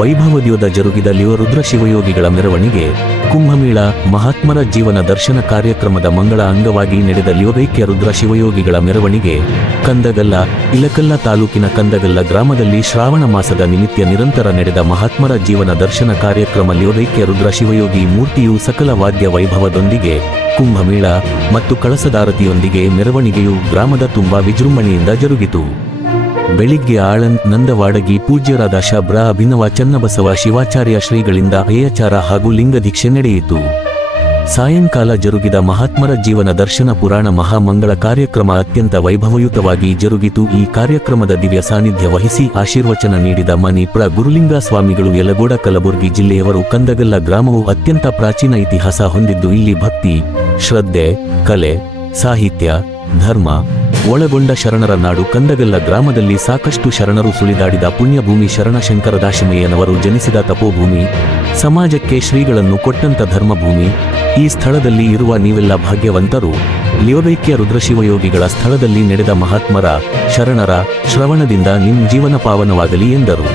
ವೈಭವದ್ಯೋತ ಜರುಗಿದ ಲಿವರುದ್ರ ಶಿವಯೋಗಿಗಳ ಮೆರವಣಿಗೆ ಕುಂಭಮೇಳ ಮಹಾತ್ಮರ ಜೀವನ ದರ್ಶನ ಕಾರ್ಯಕ್ರಮದ ಮಂಗಳ ಅಂಗವಾಗಿ ನಡೆದ ಲಿಯೋಗೈಕ್ಯ ರುದ್ರ ಶಿವಯೋಗಿಗಳ ಮೆರವಣಿಗೆ ಕಂದಗಲ್ಲ, ಇಲಕಲ್ಲ ತಾಲೂಕಿನ ಕಂದಗಲ್ಲ ಗ್ರಾಮದಲ್ಲಿ ಶ್ರಾವಣ ಮಾಸದ ನಿಮಿತ್ತ ನಿರಂತರ ನಡೆದ ಮಹಾತ್ಮರ ಜೀವನ ದರ್ಶನ ಕಾರ್ಯಕ್ರಮ ಲಿಯೋಗೈಕ್ಯ ರುದ್ರ ಶಿವಯೋಗಿ ಮೂರ್ತಿಯು ಸಕಲ ವಾದ್ಯ ವೈಭವದೊಂದಿಗೆ ಕುಂಭಮೇಳ ಮತ್ತು ಕಳಸದಾರತಿಯೊಂದಿಗೆ ಮೆರವಣಿಗೆಯು ಗ್ರಾಮದ ತುಂಬಾ ವಿಜೃಂಭಣೆಯಿಂದ ಜರುಗಿತು. ಬೆಳಿಗ್ಗೆ ಆಳಂದ್ ನಂದವಾಡಗಿ ಪೂಜ್ಯರಾದ ಶಬ್ರ ಅಭಿನವ, ಚನ್ನಬಸವ, ಶಿವಾಚಾರ್ಯ ಶ್ರೀಗಳಿಂದ ಅಯ್ಯಚಾರ ಹಾಗೂ ಲಿಂಗದೀಕ್ಷೆ ನಡೆಯಿತು. ಸಾಯಂಕಾಲ ಜರುಗಿದ ಮಹಾತ್ಮರ ಜೀವನ ದರ್ಶನ ಪುರಾಣ ಮಹಾಮಂಗಳ ಕಾರ್ಯಕ್ರಮ ಅತ್ಯಂತ ವೈಭವಯುತವಾಗಿ ಜರುಗಿತು. ಈ ಕಾರ್ಯಕ್ರಮದ ದಿವ್ಯ ಸಾನ್ನಿಧ್ಯ ವಹಿಸಿ ಆಶೀರ್ವಚನ ನೀಡಿದ ಮನಿ ಪ್ರ ಗುರುಲಿಂಗ ಸ್ವಾಮಿಗಳು ಯಲಗೋಡ, ಕಲಬುರಗಿ ಜಿಲ್ಲೆಯವರು ಕಂದಗಲ್ಲ ಗ್ರಾಮವು ಅತ್ಯಂತ ಪ್ರಾಚೀನ ಇತಿಹಾಸ ಹೊಂದಿದ್ದು ಇಲ್ಲಿ ಭಕ್ತಿ, ಶ್ರದ್ಧೆ, ಕಲೆ, ಸಾಹಿತ್ಯ, ಧರ್ಮ ಒಳಗೊಂಡ ಶರಣರ ನಾಡು ಕಂದಗಲ್ಲ ಗ್ರಾಮದಲ್ಲಿ ಸಾಕಷ್ಟು ಶರಣರು ಸುಳಿದಾಡಿದ ಪುಣ್ಯಭೂಮಿ ಶರಣಶಂಕರದಾಶಿಮಯ್ಯನವರು ಜನಿಸಿದ ತಪೋಭೂಮಿ, ಸಮಾಜಕ್ಕೆ ಶ್ರೀಗಳನ್ನು ಕೊಟ್ಟಂತ ಧರ್ಮಭೂಮಿ, ಈ ಸ್ಥಳದಲ್ಲಿ ಇರುವ ನೀವೆಲ್ಲ ಭಾಗ್ಯವಂತರು ಲಿಯೋಗೈಕ್ಯ ರುದ್ರಶಿವಯೋಗಿಗಳ ಸ್ಥಳದಲ್ಲಿ ನಡೆದ ಮಹಾತ್ಮರ, ಶರಣರ ಶ್ರವಣದಿಂದ ನಿಮ್ಮ ಜೀವನ ಪಾವನವಾಗಲಿ ಎಂದರು.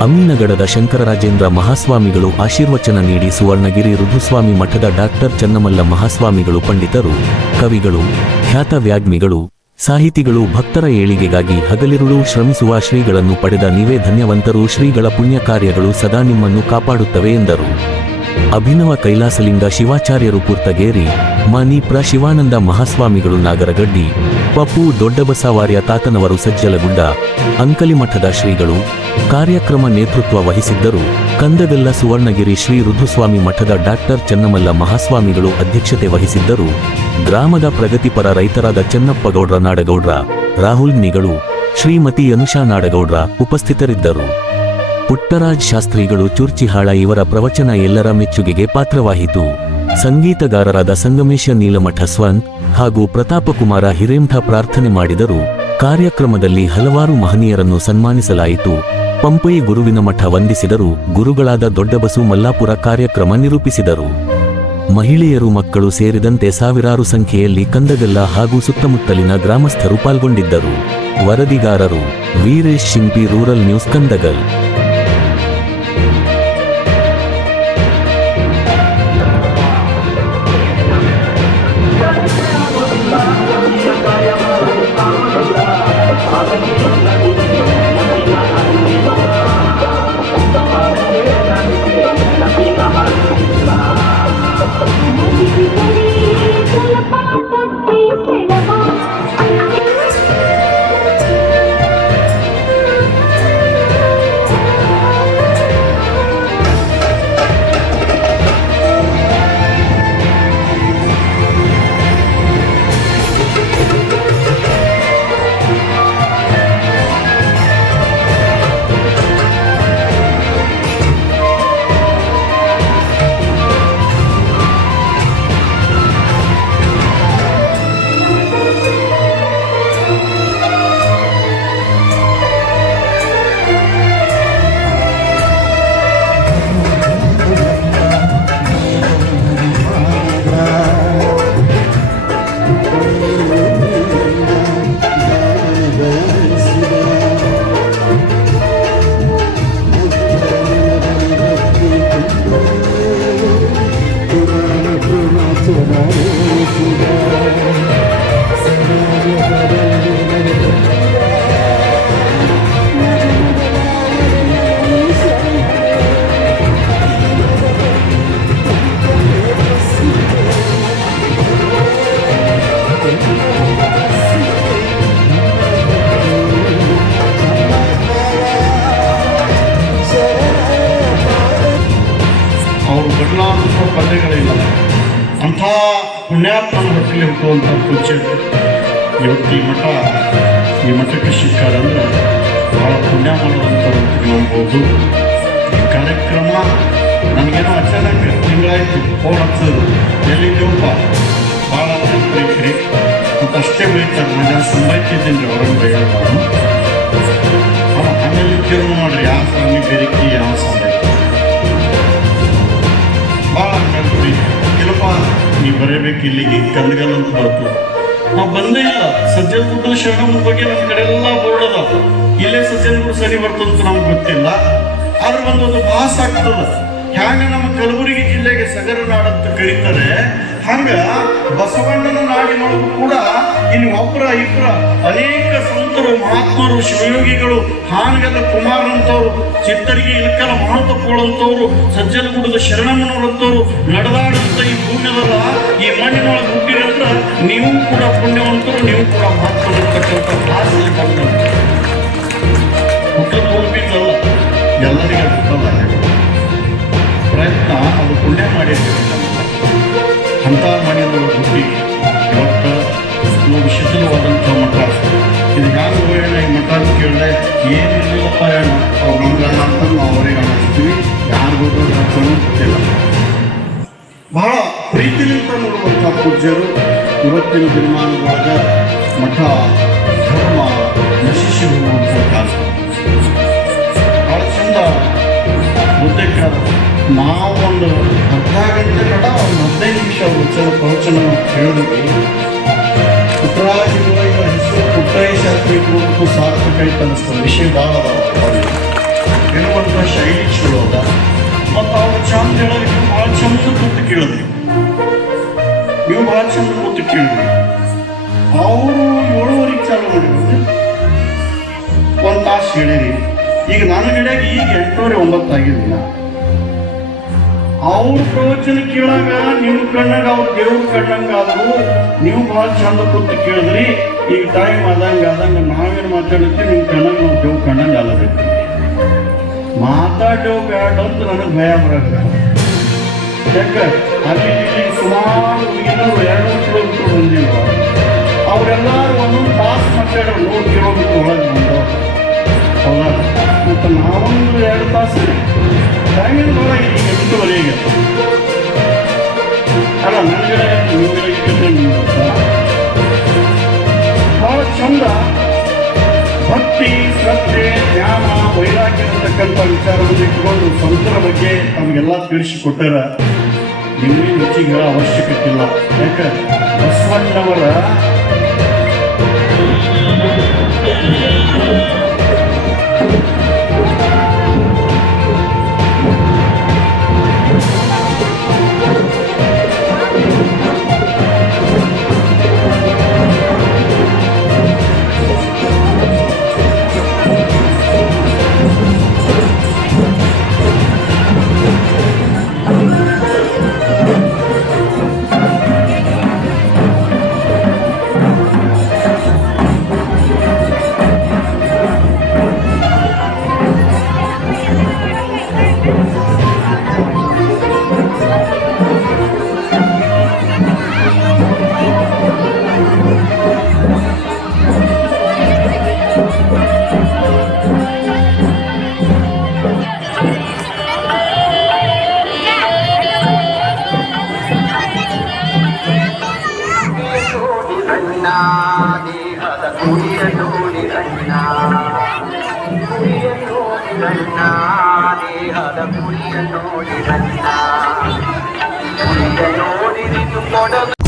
ಅಮೀನಗಡದ ಶಂಕರರಾಜೇಂದ್ರ ಮಹಾಸ್ವಾಮಿಗಳು ಆಶೀರ್ವಚನ ನೀಡಿ ಸುವರ್ಣಗಿರಿ ಋಧುಸ್ವಾಮಿ ಮಠದ ಡಾಕ್ಟರ್ ಚನ್ನಮಲ್ಲ ಮಹಾಸ್ವಾಮಿಗಳು ಪಂಡಿತರು, ಕವಿಗಳು ಖ್ಯಾತ ವ್ಯಾಗ್ಮಿಗಳು ಸಾಹಿತಿಗಳು ಭಕ್ತರ ಏಳಿಗೆಗಾಗಿ ಹಗಲಿರುಳು ಶ್ರಮಿಸುವ ಶ್ರೀಗಳನ್ನು ಪಡೆದ ನೀವೇ ಧನ್ಯವಂತರು. ಶ್ರೀಗಳ ಪುಣ್ಯ ಕಾರ್ಯಗಳು ಸದಾ ನಿಮ್ಮನ್ನು ಕಾಪಾಡುತ್ತವೆ ಎಂದರು. ಅಭಿನವ ಕೈಲಾಸಲಿಂಗ ಶಿವಾಚಾರ್ಯರು ಪುರ್ತಗೇರಿ, ಮಾನಿ ಪ್ರ ಶಿವಾನಂದ ಮಹಾಸ್ವಾಮಿಗಳು ನಾಗರಗಡ್ಡಿ ಪಪ್ಪು ದೊಡ್ಡಬಸವಾರ್ಯ ತಾತನವರು ಸಜ್ಜಲಗುಡ್ಡ ಅಂಕಲಿಮಠದ ಶ್ರೀಗಳು ಕಾರ್ಯಕ್ರಮ ನೇತೃತ್ವ ವಹಿಸಿದ್ದರು. ಕಂದಗಲ್ಲ ಸುವರ್ಣಗಿರಿ ಶ್ರೀ ರುದ್ರಸ್ವಾಮಿ ಮಠದ ಡಾಕ್ಟರ್ ಚನ್ನಮಲ್ಲ ಮಹಾಸ್ವಾಮಿಗಳು ಅಧ್ಯಕ್ಷತೆ ವಹಿಸಿದ್ದರು. ಗ್ರಾಮದ ಪ್ರಗತಿಪರ ರೈತರಾದ ಚನ್ನಪ್ಪಗೌಡ್ರ ನಾಡಗೌಡ್ರ, ರಾಹುಲ್ ನಿಗಳು, ಶ್ರೀಮತಿ ಅನುಷಾ ನಾಡಗೌಡ್ರ ಉಪಸ್ಥಿತರಿದ್ದರು. ಪುಟ್ಟರಾಜ್ ಶಾಸ್ತ್ರಿಗಳು ಚುರ್ಚಿಹಾಳ ಇವರ ಪ್ರವಚನ ಎಲ್ಲರ ಮೆಚ್ಚುಗೆಗೆ ಪಾತ್ರವಾಯಿತು. ಸಂಗೀತಗಾರರಾದ ಸಂಗಮೇಶ ನೀಲಮಠ ಸ್ವಂತ್ ಹಾಗೂ ಪ್ರತಾಪಕುಮಾರ ಹಿರೇಂಠ ಪ್ರಾರ್ಥನೆ ಮಾಡಿದರು. ಕಾರ್ಯಕ್ರಮದಲ್ಲಿ ಹಲವಾರು ಮಹನೀಯರನ್ನು ಸನ್ಮಾನಿಸಲಾಯಿತು. ಪಂಪೈ ಗುರುವಿನ ಮಠ ವಂದಿಸಿದರು. ಗುರುಗಳಾದ ದೊಡ್ಡಬಸು ಮಲ್ಲಾಪುರ ಕಾರ್ಯಕ್ರಮ ನಿರೂಪಿಸಿದರು. ಮಹಿಳೆಯರು ಮಕ್ಕಳು ಸೇರಿದಂತೆ ಸಾವಿರಾರು ಸಂಖ್ಯೆಯಲ್ಲಿ ಕಂದಗಲ್ಲ ಹಾಗೂ ಸುತ್ತಮುತ್ತಲಿನ ಗ್ರಾಮಸ್ಥರು ಪಾಲ್ಗೊಂಡಿದ್ದರು. ವರದಿಗಾರರು ವೀರೇಶ್ ಶಿಂಪಿ ರೂರಲ್ ನ್ಯೂಸ್ ಕಂದಗಲ್. ಅವರು ಬದಲಾವಣೆ ಪದ್ಯಗಳಿಲ್ಲ ಅಂಥ ಪುಣ್ಯಾತ್ಮನ ಹೊಟ್ಟೆಲಿ ಹುಟ್ಟುವಂಥ ಪೂಜ್ಯ. ಇವತ್ತು ಈ ಮಠ, ಈ ಮಠಕ್ಕೆ ಸಿಕ್ಕಾರಂದ್ರೆ ಭಾಳ ಪುಣ್ಯ ಮಾಡುವಂಥ ನೋಡ್ಬೋದು. ಈ ಕಾರ್ಯಕ್ರಮ ನನಗೇನೋ ಅಚಾನಕ್ ತಿಂಗಳಾಯ್ತು ಫೋನ್ ಹಚ್ಚೋದು ಎಲ್ಲಿದ್ದೇವಪ್ಪ ಭಾಳ ಪ್ರೀತಿ ಮತ್ತು ಅಷ್ಟೇ ಬೈತಾರೆ ನಾನು ಸಂಬಾಯ್ತಿದ್ದೀನಿ ರೀ ಹೊರಗೆ ಬೈಯೋದು. ನಾನು ಆಮೇಲೆ ತೀರ್ಮಾನ ಮಾಡಿರಿ ಯಾವ ಸ್ವಾಮಿ ಬೇರಿಕಿ ಯಾವ ಸ್ವಾಮಿ? ಭಾಳ ಹಂಗಂತ್ರಿ ಇಲ್ಲಪ್ಪ ನೀವು ಬರಬೇಕು ಇಲ್ಲಿಗೆ. ಕಂದಗಲ್ ಅಂತ ಬರ್ತು ನಾವು ಬಂದೇ ಇಲ್ಲ. ಸಜ್ಜನಗುಡ್ಡ ಶರಣಮ್ಮನ ಬಗ್ಗೆ ನಮ್ಮ ಕಡೆ ಎಲ್ಲ ಬೋರ್ಡ್ ಅದ ಇಲ್ಲೇ ಸಜ್ಜನಗುಡ್ಡ ಸರಿ ಬರ್ತಂತ ನಮ್ಗೆ ಗೊತ್ತಿಲ್ಲ. ಆದ್ರೆ ಒಂದೊಂದು ಒಂದು ಭಾಸ ಆಗ್ತದ ಹ್ಯಾಂಗ ನಮ್ಮ ಕಲಬುರಗಿ ಜಿಲ್ಲೆಗೆ ಸಗರನಾಡ ಅಂತ ಕರೀತಾರೆ. ಹಂಗ ಬಸವಣ್ಣನ ನಾಡಿನೊಳಗೂ ಕೂಡ ಇನ್ನು ಒಬ್ಬರ ಇಬ್ಬರ ಅನೇಕ ಸಂತರು, ಮಹಾತ್ಮರು, ಶಿವಯೋಗಿಗಳು ಹಾನಗದ ಕುಮಾರನಂತವ್ರು ಚಿತ್ತರಿಗೆ ಇಳಕಲ ಸಜ್ಜನ ಸಜ್ಜನಗುಡದ ಶರಣಮ್ಮನವರಂತವ್ರು ನಡೆದಾಡುವಂತ ಈ ಪುಣ್ಯದಲ್ಲ, ಈ ಮಣ್ಣಿನೊಳಗೆ ಹುಟ್ಟಿರಂತ ನೀವು ಕೂಡ ಪುಣ್ಯವಂತರು, ನೀವು ಕೂಡ ಮಹತ್ವ ಇರ್ತಕ್ಕಂಥ ಭಾಷೆಯಲ್ಲಿ ಬಂದವರು ಹುಟ್ಟದ ಹುಡುಗಿದ್ದಲ್ಲ ಎಲ್ಲರಿಗೆ ಹುಟ್ಟಲ್ಲ ಪ್ರಯತ್ನ ಅದು ಪುಣ್ಯ ಮಾಡಿರ್ತೀವಿ ಅಂಥ ಮಣ್ಣಿನೊಳಗೆ ಹುಟ್ಟಿ ಇವತ್ತು ನಾವು ಶಿಥಿಲವಾದಂಥ ಮಠ ಇದು ಯಾರು ಹೋಗೋಣ ಈ ಮಠ ಅಂತ ಕೇಳಿದೆ ಏನಿರಲಿಲ್ಲಪ್ಪ ಅಣ್ಣ ಅವ್ರು ನಮ್ಗೆ ಅಂತ ನಾವು ಅವರಿಗೆ ಅನ್ನಿಸ್ತೀವಿ ಯಾರಿಗೂ ಹಾಕೋಣ ಗೊತ್ತಿಲ್ಲ ಬಹಳ ಪ್ರೀತಿಲಿಂದ ನೋಡುವಂಥ ಪೂಜ್ಯರು ಇವತ್ತಿನ ದಿನಮಾನದೊಳಗೆ ಮಠ, ಧರ್ಮ, ನಶಿಸಿ ಹೋಗುವಂಥ ಹೇಳಿದ್ವಿ ಪುಟ್ಟರಾಜಿರುವ ಈಗ ಹೆಸರು ಪುಟ್ಟರಾಯ ಶಾಸ್ತ್ರಿ ಕುರಿತು ಸಾರ್ಥಕ ಐತೆ ಅನ್ನಿಸ್ತದೆ ವಿಷಯ ಭಾಳ ಹೇಳುವಂಥ ಶೈಲಿ ಚಲೋ ಅದ ಮತ್ತು ಅವ್ರು ಚಂದ ಹೇಳೋದಕ್ಕೆ ಭಾಳ ಚಂದ ಕೂತು ಕೇಳಿದ್ವಿ ನೀವು ಭಾಳ ಚಂದ ಕೂತು ಕೇಳಿದ್ವಿ ಅವರು ಏಳುವರೆಗೆ ಚಾಲು ಮಾಡಿರೋದು ಒಂದು ತಾಸು ಹೇಳಿರಿ ಈಗ ನನ್ನ ಗಿಡಕ್ಕೆ ಈಗ ಎಂಟೂವರೆ ಒಂಬತ್ತು ಆಗಿದ್ದಿಲ್ಲ ಅವ್ರ ಪ್ರವಚನ ಕೇಳಾಗ ನಿಮ್ಮ ಕಣ್ಣಾಗ ಅವ್ರ ದೇವ್ರ ಕಣ್ಣಂಗ ಆದ್ರು, ನೀವು ಭಾಳ ಚಂದ ಕೂತು ಕೇಳಿದ್ರಿ. ಈಗ ಟೈಮ್ ಆದಂಗ ಆದಂಗ ನಾವೇನು ಮಾತಾಡುತ್ತೆ ನಿಮ್ಮ ಕಣ್ಣಾಗ ನಾವು ದೇವ್ ಕಣ್ಣಂಗ ಅಲ್ಲಬೇಕು ಮಾತಾಡೋ ಬ್ಯಾಡ ಅಂತ ನನಗೆ ಭಯ ಬರಲ್ಲ ಯಾಕೆ? ಅಲ್ಲಿ ಸುಮಾರು ಇನ್ನೂರು ಎರಡು ಕಿಲೋಮೀಟರ್ ಬಂದಿಲ್ಲ ಅವರೆಲ್ಲರೂ ಒಂದೊಂದು ಪಾಸ್ ಮಾತಾಡೋ ನೂರು ಕಿಲೋಮೀಟರ್ ಒಳಗೆ ಬಂದವರು ಹೌದಾ? ಮತ್ತು ನಾವೊಂದು ಎರಡು ತಾಸು ಟೈಮಿನ ಒಳಗೆ ಈಗ ಎಂಟುವರೆಗೆ ಅಲ್ಲ ನನಗೆ ಭಾಳ ಚಂದ ಭಕ್ತಿ ಶ್ರದ್ಧೆ ಜ್ಞಾನ ವೈರಾಗ್ಯ ಅಂತಕ್ಕಂಥ ವಿಚಾರವನ್ನು ಇಟ್ಕೊಂಡು ಸಂತರ ಬಗ್ಗೆ ನಮಗೆಲ್ಲ ತಿಳಿಸಿಕೊಟ್ಟಾರ ನಿಮಗೆ ರುಚಿಗೆ ಅವಶ್ಯಕತೆ ಇಲ್ಲ ಯಾಕೆ ಬಸವಣ್ಣವರ ನೋಡಿ ಅಣ್ಣ ದೇಹದ ಕುಡಿಯ ನೋಡಿ ಅಣ್ಣ ಕುಡಿಯ ನೋಡಿರಿದು ಕೊಡಲು